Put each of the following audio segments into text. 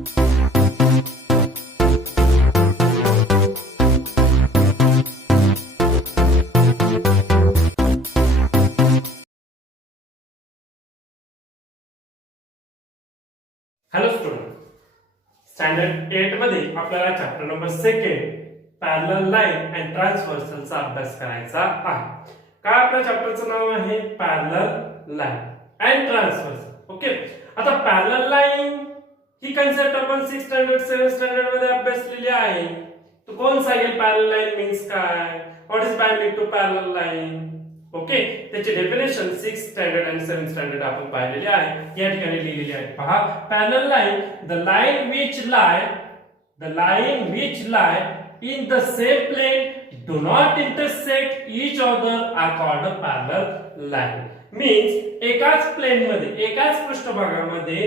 Hello student, standard 8 मध्ये आपल्याला chapter number 2 parallel line and ट्रान्सव्हर्सलचा अभ्यास करायचा आहे. काय आपल्या चॅप्टरचं नाव आहे? Parallel line and transversal. Okay, आता पॅरलल लाईन ही कन्सेप्ट आपण 6 स्टँडर्ड 7 स्टँडर्ड मध्ये अभ्यासलेली आहे. तो कोण सांगेल पॅरलल लाईन मीन्स काय? What is binding to parallel line? Okay, त्याची डेफिनेशन 6 स्टँडर्ड आणि 7 स्टँडर्ड आपण पाहिलेली आहे. या ठिकाणी लिहिलेली आहे पहा. Parallel line, the line which lie in the same plane do not intersect each other are called a parallel line. Means एकाच प्लेन मध्ये, एकाच पृष्ठभागामध्ये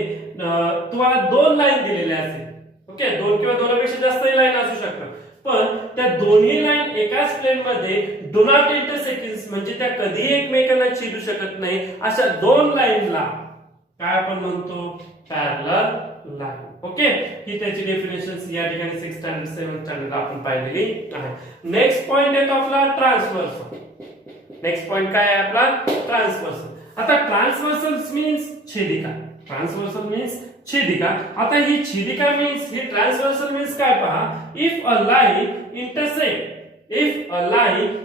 तुम्हाला दोन लाईन दिलेल्या असतील. ओके, दोन किंवा दोनपेक्षा जास्त लाईन असू शकतात, पण त्या दोन्ही लाईन एकाच प्लेन मध्ये डू नॉट इंटरसेक्ट म्हणजे त्या कधी एकमेकांना छेदू शकत नाही. अशा दोन लाईनला काय आपण म्हणतो? Parallel line. ओके, ही त्याची डेफिनेशन या ठिकाणी 6 स्टँडर्ड 7 स्टँडर्ड आपण पाहिलेली आहे. नेक्स्ट पॉइंट येतो आपला ट्रान्सव्हर्सल. नेक्स्ट पॉइंट काय आहे आपला? ट्रान्सव्हर्सल. आता ट्रान्सव्हर्सल मीन्स छेदिका. ट्रान्सव्हर्सल मीन्स छेदिका. आता ही छेदिका मीन्स, ही ट्रान्सव्हर्सल मीन्स काय पहा? If a line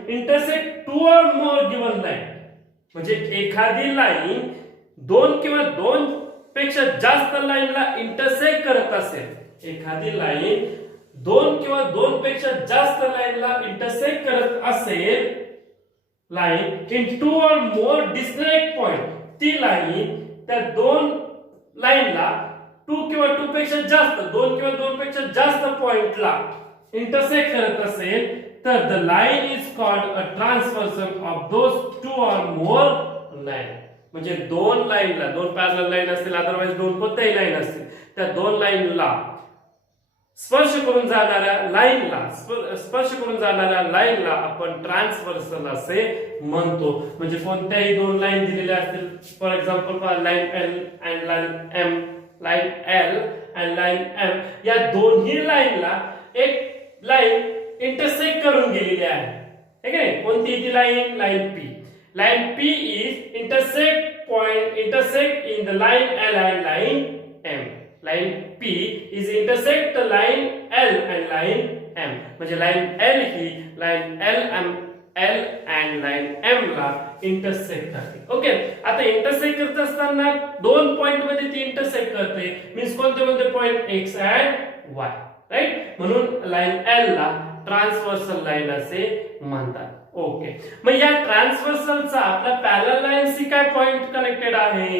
intersect two or more given line, म्हणजे एखादी लाईन दोन किंवा दोन पेक्षा जास्त लाईनला इंटरसेक्ट करत असेल, एखादी लाईन दोन किंवा दोन पेक्षा जास्त लाईनला इंटरसेक्ट करत असेल, line in to or more disconnect point, ती लाईन त्या दोन लाईनला टू किंवा टू पेक्षा जास्त, दोन किंवा दोन पेक्षा जास्त पॉइंटला इंटरसेक्ट करत असेल, तर the line is called a transversal of those two or more line. म्हणजे दोन लाईनला, दोन पॅरलल लाईन असतील, अदरवाइज दोन कोणत्याही लाईन असतील, त्या दोन लाईनला स्पर्श करून जाणाऱ्या लाईनला आपण ट्रान्सव्हर्सल असे म्हणतो. म्हणजे कोणत्याही दोन लाईन दिलेल्या असतील, for example line L and line M, line L and line M, या दोन्ही लाईनला एक लाईन इंटरसेक्ट करून गेलेली आहे. ठीक आहे, कोणती ती line? Line P. Line P is intersect in the line L and line M. Line P is intersect the line L and line M. म्हणजे line L he line L and line M ला intersect करते. Okay, आता intersect करत असताना दोन point मध्ये ती intersect करते. मीन्स कोणते कोणते point? X and Y. Right, म्हणून लाईन L ला ट्रान्सव्हर्सल लाईन असे म्हणतात. ओके, मग या ट्रान्सव्हर्सलचा आपल्या पॅरलल लाईनशी काय पॉइंट कनेक्टेड आहे?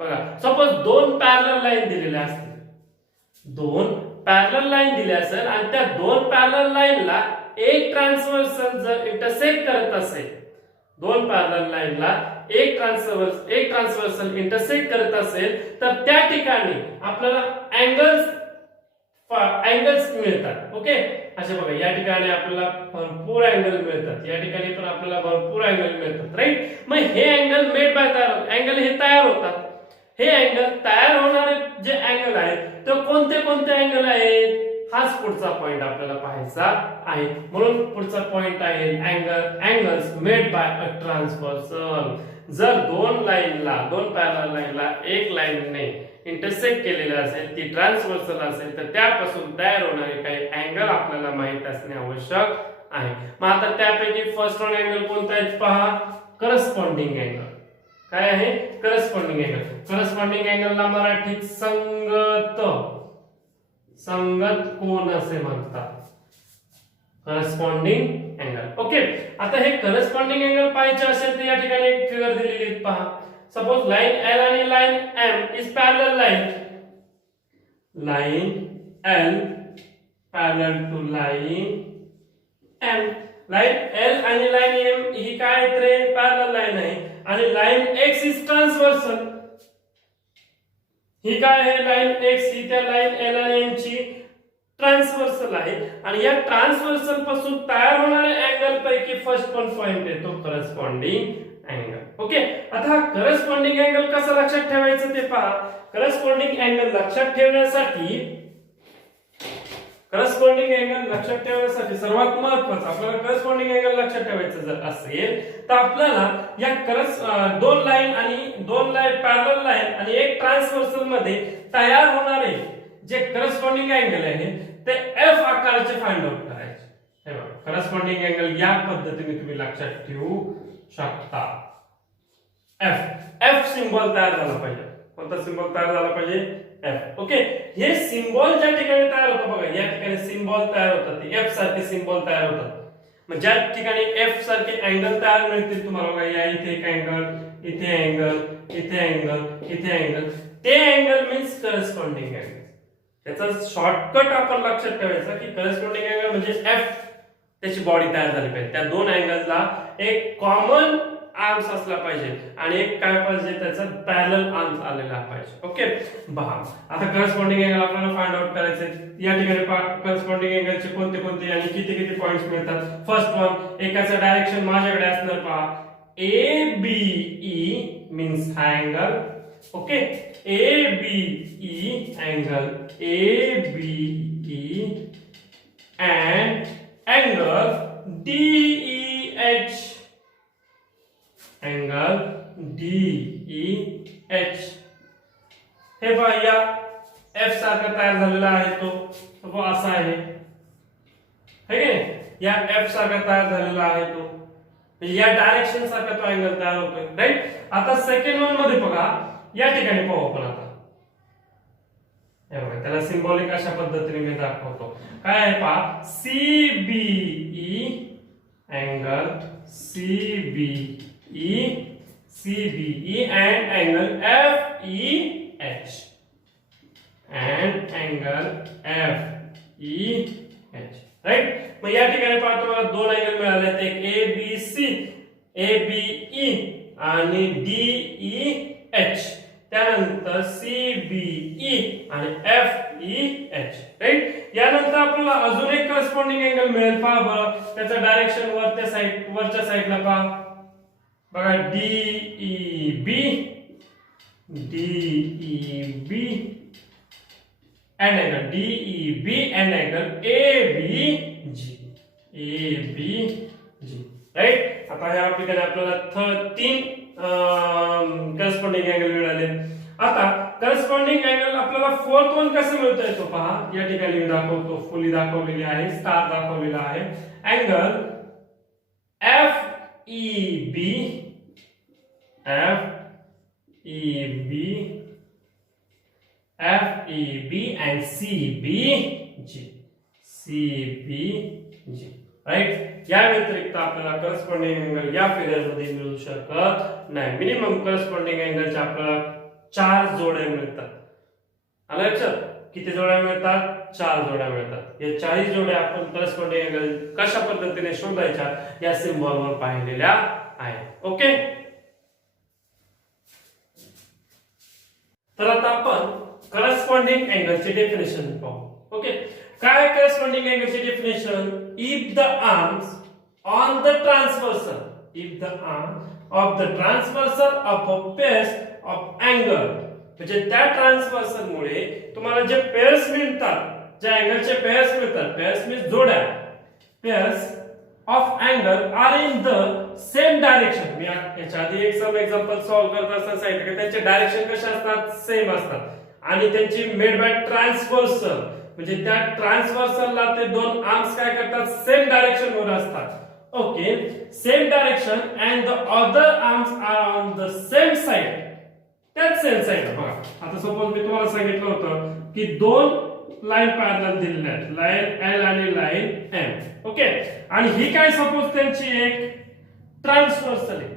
बघा, सपोज दोन पॅरलल लाईन दिलेल्या असतील, दोन पॅरलल लाईन दिल्या असेल आणि त्या दोन पॅरलल लाईनला एक ट्रान्सव्हर्सल जर इंटरसेक्ट करत असेल, दोन पॅरलल लाईनला एक ट्रान्सव्हर्सल इंटरसेक्ट करत असेल, तर त्या ठिकाणी आपल्याला अँगल्स मिळतात. ओके, अशा बघा, या ठिकाणी आपल्याला भरपूर अँगल मिळतात, या ठिकाणी पण आपल्याला भरपूर अँगल मिळतात. राईट, मग हे अँगल मेड बाय अँगल हे तयार होतात. हे अँगल तयार होणारे जे अँगल आहेत ते कोणते कोणते अँगल आहेत? हाच पुढचा पॉइंट आपल्याला पाहायचा आहे. म्हणून पुढचा पॉइंट आहे angles made by a transversal. जर दोन पॅरलल लाईनला एक लाईनने इंटरसेक्ट केलेलं असेल, ती ट्रान्सव्हर्सल असेल, तर त्यापासून तयार होणारे काही अँगल आपल्याला माहित असणे आवश्यक आहे. मग आता त्यापैकी फर्स्ट वन अँगल कोणता आहे पहा? Corresponding angle. काय आहे? Corresponding angle. करस्पॉन्डिंग अँगलला मराठीत संगत कोन असे म्हणतात. Corresponding angle. ओके, आता हे करस्पॉन्डिंग अँगल पाहायचे असेल तर या ठिकाणी एक फिगर दिलेली आहे पहा. सपोज लाईन L आणि line M is parallel line. Line L parallel to line M. Line L आणि लाईन M ही काय आहेत रे? पॅरलल लाईन आहे. आणि लाईन X इज ट्रान्सव्हर्सल. ही काय आहे? लाईन X ही त्या लाईन L आणि M ची ट्रान्सव्हर्सल आहे. आणि या ट्रान्सव्हर्सल पासून तयार होणाऱ्या अँगल पैकी फर्स्ट पण पॉइंट येतो करस्पॉन्डिंग अँगल. ओके, आता करस्पॉन्डिंग अँगल कसं लक्षात ठेवायचं ते पहा. करस्पॉन्डिंग अँगल लक्षात ठेवण्यासाठी सर्वात महत्त्वाचं आपल्याला करस्पॉन्डिंग अँगल लक्षात ठेवायचं जर असेल तर आपल्याला या दोन लाईन पॅरलल लाईन आणि एक ट्रान्सव्हर्सल मध्ये तयार होणारे जे करस्पॉन्डिंग अँगल आहे ते एफ आकाराचे फाइंड आउट करायचे. हे बघा, करस्पॉन्डिंग अँगल या पद्धतीने तुम्ही लक्षात ठेवू शकता. एफ सिंबल तयार झाला पाहिजे. कोणता सिंबल तयार झाला पाहिजे? एफ. ओके, हे सिंबल ज्या ठिकाणी तयार होतं बघा, या ठिकाणी सिंबल तयार होतात ते एफ सारखे सिंबल तयार होतात. मग ज्या ठिकाणी एफ सारखे अँगल तयार मिळतील तुम्हाला बघा, या इथे एक अँगल, इथे अँगल, इथे अँगल, इथे अँगल, ते अँगल मीन्स करस्पॉन्डिंग अँगल. त्याचा शॉर्टकट आपण लक्षात ठेवायचा की करस्पॉन्डिंग अँगल म्हणजे एफ, त्याची बॉडी तयार झाली पाहिजे. त्या दोन अँगल्सला एक कॉमन आर्म्स असला पाहिजे आणि एक काय पाहिजे, त्याचा पॅरलल आर्म्स आलेला पाहिजे. ओके, पहा आता करस्पॉन्डिंग अँगल आपल्याला फाइंड आउट करायचे. या ठिकाणी करस्पॉन्डिंग अँगलचे कोणते कोणते आणि किती किती पॉइंट्स मिळतात. फर्स्ट वन, एकाचं डायरेक्शन माझ्याकडे असणार पहा, ए बी ई मीन्स हा angle. Okay, A B E angle, A B E and angle D E H, angle D E H. हे पहा, या एफ सारखा तयार झालेला आहे तो असा आहे, है की नाही? या एफ सारखा तयार झालेला आहे तो, म्हणजे या डायरेक्शन सारखा तो अँगल तयार होतोय. राईट. आता सेकंड वन मध्ये बघा, या ठिकाणी पाहू आपण आता. हे बघा, त्याला सिंबॉलिक अशा पद्धतीने मी दाखवतो. काय आहे पहा, C B E angle C B E and angle FEH and angle FEH. Right. मग या ठिकाणी पाहतो मला दोन अँगल मिळाले आहेत, एक ABE आणि DEH, त्यानंतर CBE आणि FEH. राइट. यानंतर आपल्याला अजून एक करस्पॉन्डिंग अँगल मिळेल. पहा बरं, त्याचं डायरेक्शन वरच्या साइडला पहा बघा, DEB and angle DEB and angle ABG. Right. आता या ठिकाणी आपल्याला तीन करस्पॉन्डिंग अँगल मिळाले. आता करस्पॉन्डिंग अँगल आपल्याला फोर्थ वन कसं मिळतो येतो पहा, या ठिकाणी मी दाखवतो, फुली दाखवलेली आहे, स्टार दाखवलेला आहे. Angle FEB and CBG. Right. या व्यतिरिक्त आपल्याला करस्पॉन्डिंग अँगल या फिगरमध्ये मिळू शकत नाही. मिनिमम करस्पॉन्डिंग अँगलचे आपल्याला 4 जोड्या मिळतात. आलं लक्षात? किती जोड्या मिळतात? 4 जोड्या मिळतात. या 4 जोड्या आपण करस्पॉन्डिंग अँगल कशा पद्धतीने शोधायच्या या सिम्बॉलवर पाहिलेल्या आहेत. ओके. तर आता आपण करस्पॉन्डिंग अँगलचे डेफिनेशन पाहू. ओके. काय करस्पॉन्डिंग अँगलचे definition? If the arms on the transversal, if the arm of the transversal of a pairs of angle, म्हणजे त्या ट्रान्सव्हर्सल मुळे तुम्हाला जे पेअर्स मिळतात, ज्या अँगलचे पेअर्स मिळतात, पेअर्स मीन्स जोड्या, pairs of angle are in the same direction. मी याच्या आधी एक सम एक्झाम्पल सॉल्व्ह करत असताना सांगितलं की त्यांचे डायरेक्शन कसे असतात? सेम असतात आणि त्यांची मेड बाय ट्रान्सव्हर्सल, म्हणजे त्या ट्रान्सव्हर्सलला ते दोन आर्म्स काय करतात? सेम डायरेक्शन वर असतात. Okay. Same direction and the other arms are on the same side. त्याच सेम साइड बघा. आता सपोज मी तुम्हाला सांगितलं होतं की दोन लाईन पॅरलल दिलेल्या आहेत, लाईन L आणि लाईन M. ओके. आणि ही काय सपोज त्यांची एक ट्रान्सव्हर्सल आहे.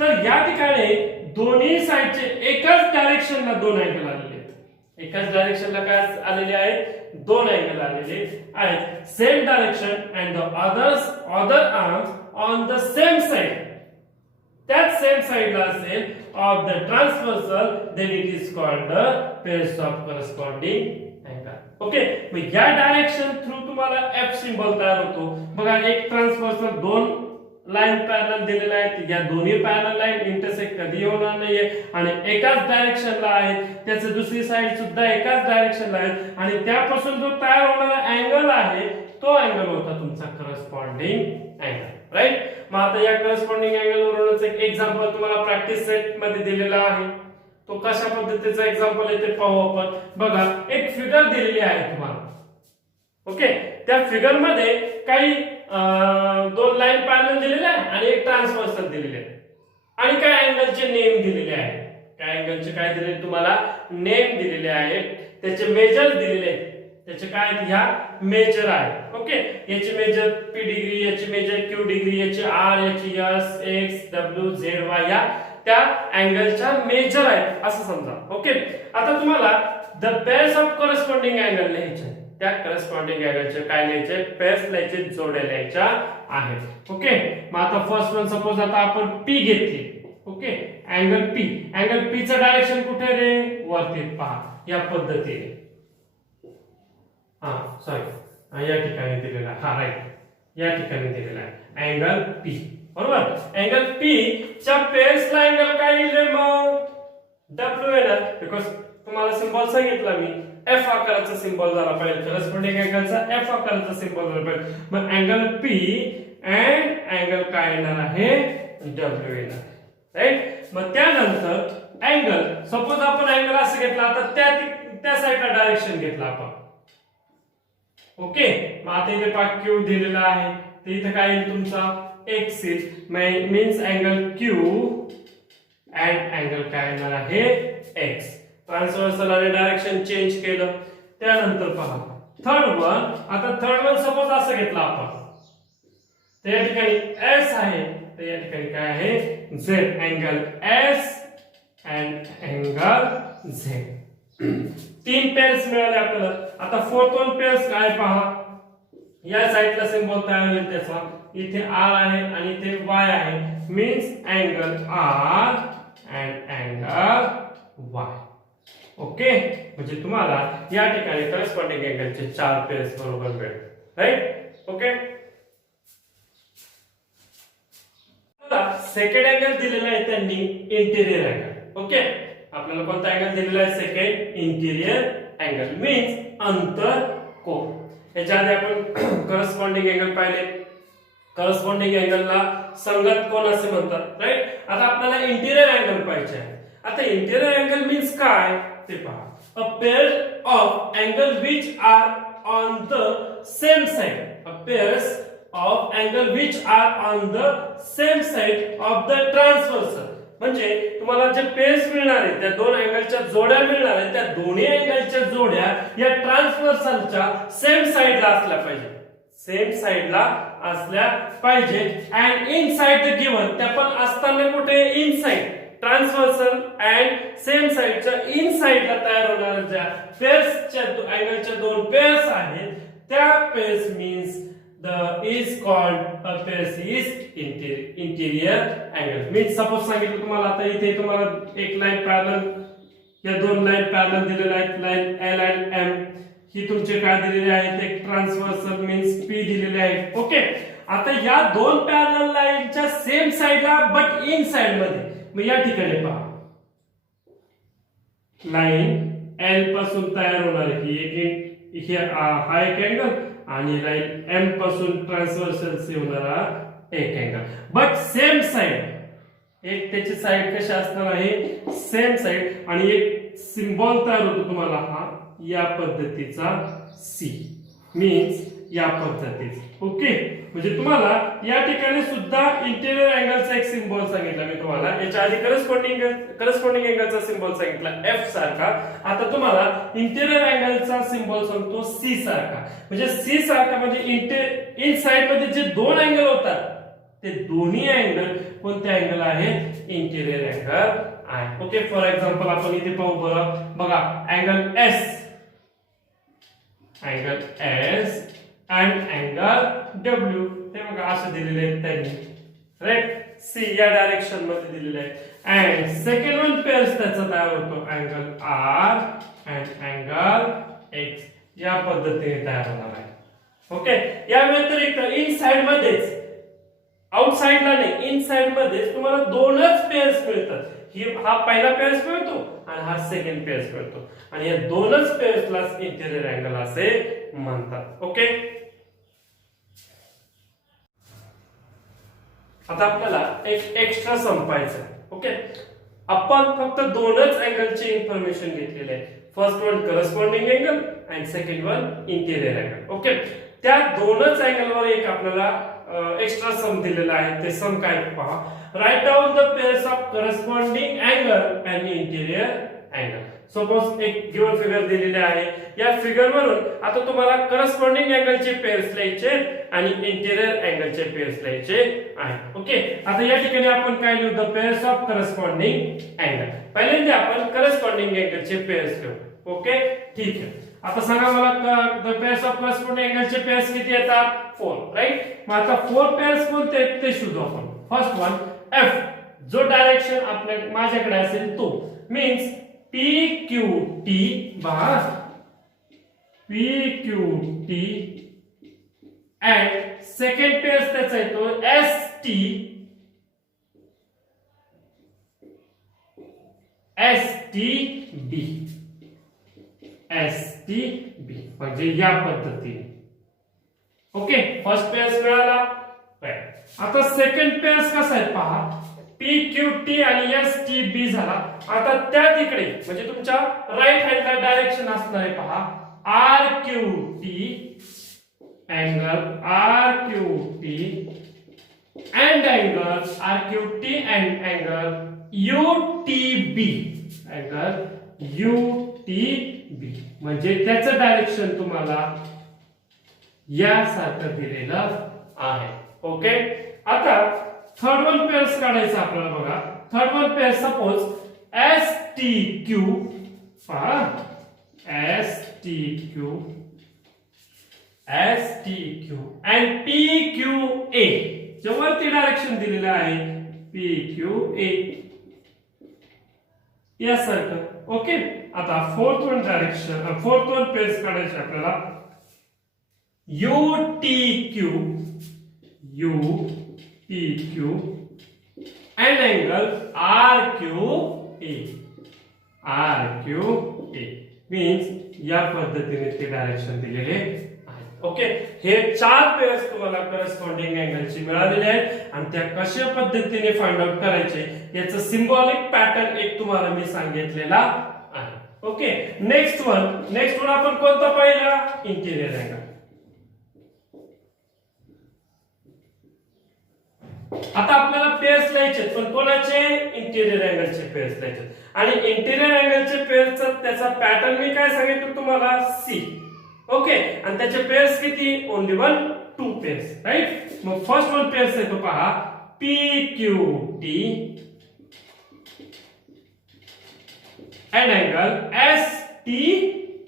तर या ठिकाणी दोन्ही साइडचे एकाच डायरेक्शनला दोन अँगल आलेले आहेत. एकाच डायरेक्शनला काय आलेले आहेत? दोन अँगल आलेले आहेत. Same direction and the other arms on the same side. त्याच सेम साइडला असेल of the transversal, then it is called the pairs of corresponding angle. Okay. मग या डायरेक्शन थ्रू तुम्हाला F सिंबल तयार होतो. बघा, एक ट्रान्सव्हर्सल दोन लाईन पॅरलल दिलेल्या आहेत, या दोन्ही पॅरलल लाईन इंटरसेक्ट कधी होणार नाहीये आणि एकाच डायरेक्शनला आहेत, त्याचं दुसरी साइड सुद्धा एकाच डायरेक्शनला आहे आणि त्यापासून जो तयार होणारा अँगल आहे तो अँगल होता तुमचा करस्पॉन्डिंग अँगल, राईट. मग आता या करस्पॉन्डिंग अँगल वरूनच एक एक्झाम्पल तुम्हाला प्रॅक्टिस सेट मध्ये दिलेला आहे, तो कशा पद्धतीचा एक्झाम्पल आहे ते पाहू आपण. बघा, एक फिगर दिलेली आहे तुम्हाला, ओके. त्या फिगर मध्ये काही दोन लाईन पॅरलल दिलेल्या आहे आणि एक ट्रान्सव्हर्सल दिलेले आहे आणि काही अँगलचे नेम दिलेले आहेत. काही अँगलचे काय दिलेले तुम्हाला नेम दिलेले आहेत, त्याचे मेजर दिलेले आहेत, त्याचे काय ह्या मेजर आहे, ओके. याची मेजर पी डिग्री, याची मेजर क्यू डिग्री, याची आर, याची S, x, W, Z, Y या त्या अँगलच्या मेजर आहेत असं समजा, ओके. आता तुम्हाला the pairs of corresponding angle लिहायचे, त्या करस्पॉन्डिंग अँगलचे काय लिहायचे, पेअर्स लिहायचे, जोड्या लिहायच्या आहेत, ओके. मग आता फर्स्ट वन सपोज आता आपण पी घेतली, okay. Angle P, angle P चं डायरेक्शन कुठे रे, वरती पहा या पद्धतीने, सॉरी या ठिकाणी दिलेला, हा राईट, या ठिकाणी दिलेला आहे अँगल पी, बरोबर. अँगल पी च्या पेअर्सला अँगल काय येईल रे मग, डब्ल्यू येणार, बिकॉज तुम्हाला सिंबल सांगितला मी एफ आकाराचा सिंबल झाला पाहिजे, करस्पॉन्डिंग अँगलचा एफ आकाराचा सिंबल झाला पाहिजे. मग अँगल पी अँड अँगल काय येणार आहे, डब्ल्यू येणार, राईट. मग त्यानंतर अँगल सपोज आपण अँगल असं घेतला, आता त्या साईडला डायरेक्शन घेतला आपण, ओके. मग आता इथे पाक क्यू दिलेला आहे, तर इथे काय येईल तुमचा x means angle Q and angle काय येणार आहे एक्स. ट्रान्सव्हर्सल आणि डायरेक्शन चेंज केलं. त्यानंतर पहा थर्ड वन, आता थर्ड वन सपोज असं घेतला आपण, तर या ठिकाणी एस आहे, तर या ठिकाणी काय आहे Z, angle S and angle Z. तीन पेअर्स मिळाले आपल्याला. आता फोर्थ वन पेअर्स काय पहा, या साइडला सिंबल तयार होईल त्याचा, इथे आर आहे आणि इथे वाय आहे, means angle R and angle Y, okay. म्हणजे तुम्हाला या ठिकाणी करस्पॉन्डिंग अँगलचे चार पेअर्स बरोबर मिळेल, राईट, ओके. सेकंड अँगल दिलेला आहे त्यांनी इंटिरियर अँगल, ओके. आपल्याला कोणता अँगल दिलेला आहे, सेकंड इंटिरियर अँगल मीन्स अंतर कोन. याच्या आधी आपण करस्पॉन्डिंग अँगल पाहिले, करस्पॉन्डिंग अँगलला संगत कोन असे म्हणतात, राईट. आता आपल्याला इंटिरियर अँगल पाहिजे आहे. आता इंटिरियर अँगल मीन्स काय ते पहा, a pair of angle which are on the same side, a pairs of angle which are on the same side of the transversal. म्हणजे तुम्हाला जे पेअर्स मिळणार आहेत, त्या दोन अँगलच्या जोड्या मिळणार आहेत, त्या दोन्ही अँगलच्या जोड्या या ट्रान्सव्हर्सलच्या सेम साइडला असल्या पाहिजे, सेम साइडला असल्या पाहिजे. And inside the given, त्या पण असताना कुठे inside, transversal and same साइडच्या इन साइडला तयार होणाऱ्या ज्या पेअर्सच्या अँगलच्या दोन पेअर्स आहेत, त्या pairs means is called a pairs is interior angle. Means suppose सांगितलं तुम्हाला, आता इथे तुम्हाला एक लाईन पॅरलल, या दोन लाईन पॅरलल दिलेल्या आहेत, लाईन एल अँड एम, ही तुमचे काय दिलेले आहेत, एक ट्रान्सव्हर्सल मीन्स पी दिलेले आहे, ओके. आता या दोन पॅरलल लाईनच्या सेम साइडला बट इन साइड मध्ये, मग या ठिकाणी पहा लाईन एल पासून तयार होणार ही एक, हा एक अँगल आणि लाईन एम पासून ट्रान्सव्हर्सल से होणारा एक अँगल, बट सेम साइड, एक त्याची साइड कशी असणार आहे, सेम साइड, आणि एक सिंबल तयार होतो तुम्हाला हा या पद्धतीचा सी, मीन्स या पद्धतीचा, ओके. म्हणजे तुम्हाला या ठिकाणी सुद्धा इंटिरियर अँगलचा एक सिंबल सांगितला मी तुम्हाला, याच्या आधी करस्पॉन्डिंग अँगलचा सिंबल सांगितला एफ सारखा, आता तुम्हाला इंटिरियर अँगलचा सिंबल सांगतो सी सारखा. म्हणजे सी सारखा म्हणजे इन साइड मध्ये जे दोन अँगल होतात ते दोन्ही अँगल कोणते अँगल आहेत, इंटिरियर अँगल आहे, ओके. फॉर एक्झाम्पल आपण इथे पाहू बरं, बघा angle S, angle S and angle W, हे बघा असं दिलेले आहेत त्यांनी, राईट. सी या डायरेक्शन मध्ये दिलेले आहे. अँड सेकंड वन पेअर्स त्याचा तयार होतो angle R and angle X, या पद्धतीने तयार होणार आहे, ओके. या व्यतिरिक्त इन साइड मध्येच आउटसाइडला नाही, इनसाइड मध्ये तुम्हाला दोनच पेअर्स मिळतात. हा पहिला पेअर्स मिळतो आणि हा सेकंड पेअर्स मिळतो आणि या दोनच पेअर्सला इंटिरियर अँगल असे म्हणतात. ओके, आता आपल्याला एक एक्स्ट्रा संपायचं आहे. ओके, आपण फक्त दोनच अँगलची इन्फॉर्मेशन घेतलेली आहे. First one corresponding angle and second one interior angle. Okay, त्या दोनच अँगलवर एक आपल्याला एक्स्ट्रा सम दिलेला आहे. ते सम काय पहा. Right down the pairs of corresponding angle and interior angle. Suppose एक गिवन फिगर दिलेली आहे. या फिगर वरून आता तुम्हाला करस्पॉन्डिंग अँगलचे पेअर्स लिहायचे आणि इंटिरियर अँगलचे पेअर्स लिहायचे आहे. ओके, आता या ठिकाणी आपण काय लिहू. The pairs of corresponding angle. पहिल्यांदा आपण करस्पॉन्डिंग अँगलचे पेअर्स लिहू. ओके, ठीक आहे. आता सांगा मला द पेअर्स ऑफ करस्पॉन्डिंग अँगलचे पेअर्स किती येतात. 4, राईट. मग आता 4 पेअर्स कोणते आहेत ते शोधू आपण. फर्स्ट वन एफ, जो डायरेक्शन आपल्या माझ्याकडे असेल तो मीन्स पी क्यू टी बा P Q T and second pairs त्याचा येतो एस टी बी. एस टी बी म्हणजे या पद्धतीने. ओके, फर्स्ट पेअर्स मिळाला. आता सेकंड पेअर्स कसा आहे पहा. पी क्यू टी आणि एस टी बी झाला. आता त्या तिकडे म्हणजे तुमच्या राईट हँडला डायरेक्शन असणार आहे पहा. R Q T angle R Q T and angle R Q T and angle U T B. Angle U T B म्हणजे त्याचं डायरेक्शन तुम्हाला यासारखं दिलेलं आहे. ओके, आता थर्ड वन पेअर्स काढायचं आपल्याला बघा. Third one pair suppose S T Q पहा. S T Q and P Q A. जे वरती डायरेक्शन दिलेलं आहे पी क्यू ए यासारखं. ओके, आता फोर्थ वन पेअर्स काढायचे आपल्याला. You T Q and angle RQA. means या पद्धतीने ते डायरेक्शन दिलेले आहे. ओके, हे 4 पेअर्स तुम्हाला करस्पॉन्डिंग अँगलची मिळालेले आहेत आणि त्या कशा पद्धतीने फाइंड आउट करायचे याचं सिम्बॉलिक पॅटर्न एक तुम्हाला मी सांगितलेला आहे. ओके, नेक्स्ट वन आपण कोणता पाहिला. Interior angle. आता आपल्याला पेअर्स लिहायचे पण कोणाचे. इंटिरियर अँगलचे पेअर्स लिहायचे आणि इंटिरियर अँगलचे पेअर्सचा त्याचा पॅटर्न मी काय सांगितलं तुम्हाला सी. ओके, आणि त्याचे पेअर्स किती. Only 2 pairs, right. मग फर्स्ट वन पेअर्स येतो पहा. P Q T and angle S T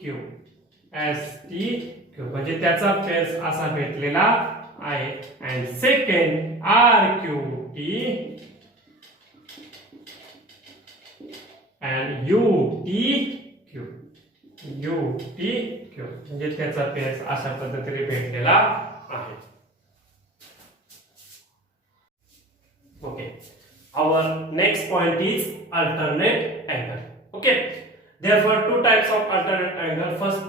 Q म्हणजे त्याचा पेअर्स असा भेटलेला आहे. And second R Q T and U T Q म्हणजे त्याचा पेअर्स अशा पद्धतीने भेटलेला आहे. Okay, our next point is alternate angle. Okay, therefore 2 types of alternate angle. First,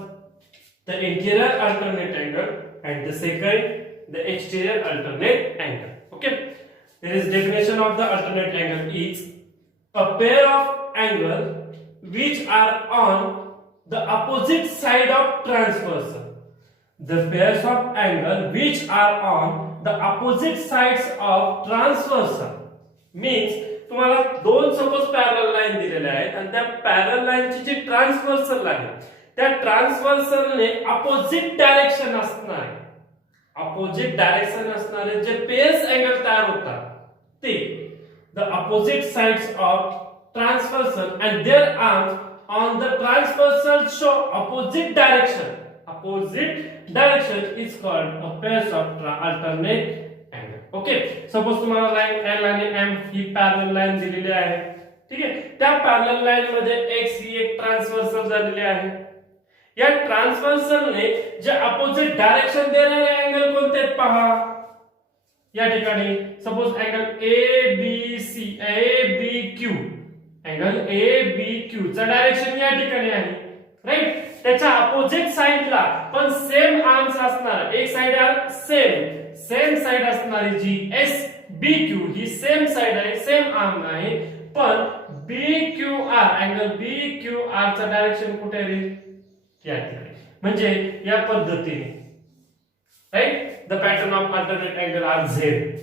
the interior alternate angle and the second the exterior alternate angle. Okay, there is definition of the alternate angle is a pair of angle which are on the opposite side of transversal. The pairs of angle which are on the opposite sides of transversal means तुम्हाला 2 suppose parallel line दिलेल्या आहेत आणि त्या parallel लाईनची जी transversal आहे त्या ट्रान्सव्हर्सलने opposite direction असणारे जे पेअर्स अँगल तयार होतात ते the opposite sides of transversal and there arms on the transversal show opposite direction is called a pairs of alternate angle. Okay, suppose तुम्हाला लाईन L आणि M ही parallel line दिलेली आहे. ठीक आहे, त्या पॅरलल लाईन मध्ये X ही एक transversal झालेली आहे. या ट्रान्सव्हर्सलने जे अपोजिट डायरेक्शन देणारे अँगल कोणते आहेत पहा. या ठिकाणी suppose angle A B C A B Q, angle A B Q चा डायरेक्शन या ठिकाणी आहे, राईट. त्याच्या अपोजिट साइडला पण सेम आर्म्स असणार, एक साइड सेम साइड असणारी जी एस बी क्यू ही सेम साइड आहे, सेम आर्म आहे, पण B Q R angle B Q R चा डायरेक्शन कुठे आहे या ठिकाणी. म्हणजे या पद्धतीने, right, the pattern of alternate angle are Z.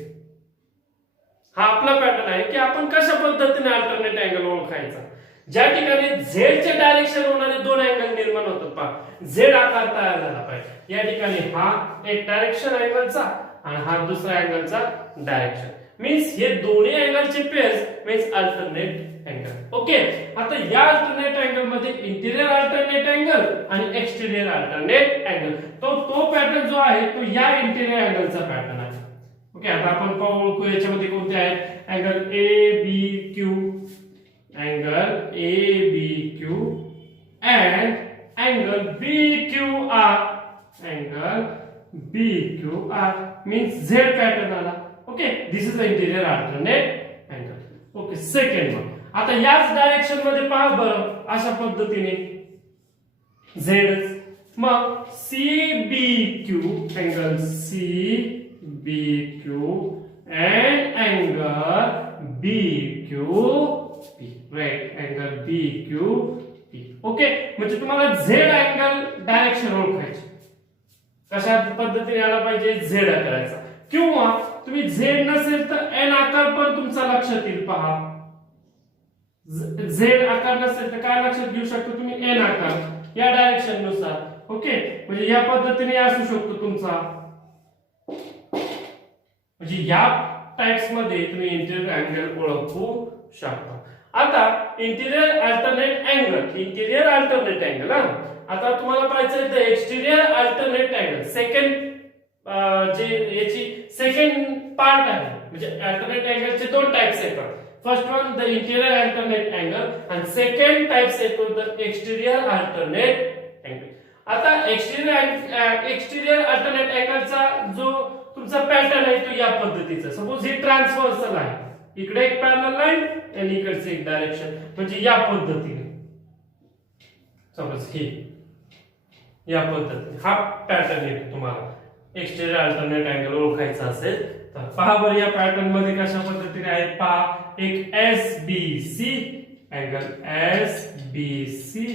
हा आपला पॅटर्न आहे की आपण कशा पद्धतीने अल्टरनेट अँगल ओळखायचा. ज्या ठिकाणी झेड चे डायरेक्शन होणारे दोन अँगल निर्माण होतात, पहा झेड आकार तयार झाला पाहिजे. या ठिकाणी हा एक डायरेक्शन अँगलचा आणि हा दुसऱ्या अँगलचा डायरेक्शन, मीन्स हे दोन्ही अँगलचे pairs means alternate angle. Okay. आता या अल्टरनेट अँगल मध्ये इंटिरियर अल्टरनेट अँगल आणि एक्सटिरियर अल्टरनेट अँगल, तो पॅटर्न जो आहे तो या इंटिरियर अँगलचा पॅटर्न आहे. ओके. आता आपण ओळखू याच्यामध्ये कोणते आहेत, angle A B Q, angle A B Q and angle B Q R, angle B Q R means Z pattern आला. Okay. This is the interior alternate angle. Okay. Second one, आता याच direction मध्ये पहा बरं, अशा पद्धतीने Z, मग C B Q, angle C B Q and angle B Q P, right, angle B Q P. Okay. म्हणजे तुम्हाला झेड अँगल डायरेक्शन ओळखायचे, कशा पद्धतीने आला पाहिजे, झेड करायचा, किंवा तुम्ही झेड नसेल तर एन आकार पण तुमचा लक्षात येईल. पहा, झेड आकार नसेल तर काय लक्षात घेऊ शकतो तुम्ही, एन आकार या डायरेक्शन नुसार. ओके. म्हणजे या पद्धतीने असू शकतो तुमचा, म्हणजे या टाइप्स मध्ये तुम्ही इंटिरियर अँगल ओळखू शकता. आता इंटिरियर अल्टरनेट अँगल, आता तुम्हाला पाहायचं आहे एक्सटिरियर अल्टरनेट अँगल, सेकंड जे याची सेकंड पार्ट आहे. म्हणजे अल्टरनेट अँगलचे दोन टाइप्स येतात. First one the interior alternate angle आणि सेकंड टाइप्स येतो द एक्सटिरियर अल्टरनेट अँगल. आता एक्सटिरियर अल्टरनेट अँगलचा जो तुमचा पॅटर्न आहे तो या पद्धतीचा. सपोज ही ट्रान्सव्हर्सल आहे, इकडे एक पॅरलल लाईन आणि इकडचे एक डायरेक्शन, म्हणजे या पद्धतीने. सपोज ही या पद्धतीने हा पॅटर्न येतो. तुम्हाला एक्सटिरियर अल्टरनेट अँगल ओळखायचा असेल तर पहा बरं, या पॅटर्न मध्ये कशा पद्धतीने आहे पहा. एक S B C, angle S B C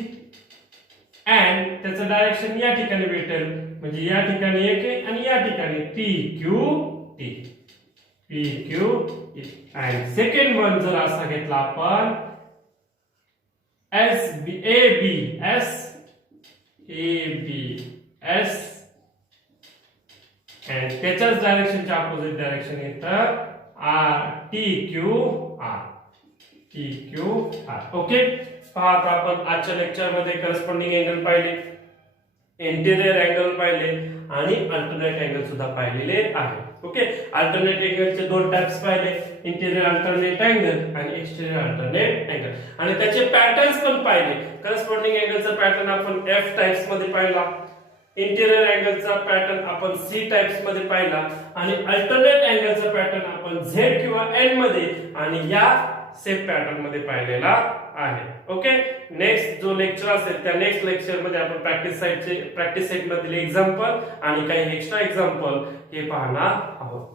and त्याचं डायरेक्शन या ठिकाणी भेटेल, म्हणजे या ठिकाणी एक आहे आणि या ठिकाणी P Q T, P Q T. And second one जर असा घेतला आपण, S B A B S A B S and त्याच्याच डायरेक्शनच्या अपोजिट डायरेक्शन येतं R T Q R, T Q R. Okay. पहा, आता आपण आजच्या लेक्चर मध्ये करस्पॉन्डिंग अँगल पाहिले, इंटिरियर अँगल पाहिले आणि अल्टरनेट अँगल सुद्धा पाहिलेले आहे. ओके. अल्टरनेट अँगलचे दोन टाइप्स पाहिले, इंटिरियर अल्टरनेट अँगल आणि एक्सटिरियर अल्टरनेट अँगल, आणि त्याचे पॅटर्न्स पण पाहिले. करस्पॉन्डिंग अँगलचा पॅटर्न आपण एफ टाइप्स मध्ये पाहिला, इंटिरियर अँगलचा पॅटर्न आपण सी टाइप्स मध्ये पाहिला, आणि अल्टरनेट अँगलचा पॅटर्न आपण झेड किंवा एन मध्ये आणि या सेम पॅटर्न मध्ये पाहिलेला आहे. ओके. नेक्स्ट जो लेक्चर असेल त्या नेक्स्ट लेक्चर मध्ये आपण प्रॅक्टिस सेट मधील एक्झाम्पल आणि काही एक्स्ट्रा एक्झाम्पल हे पाहणार आहोत.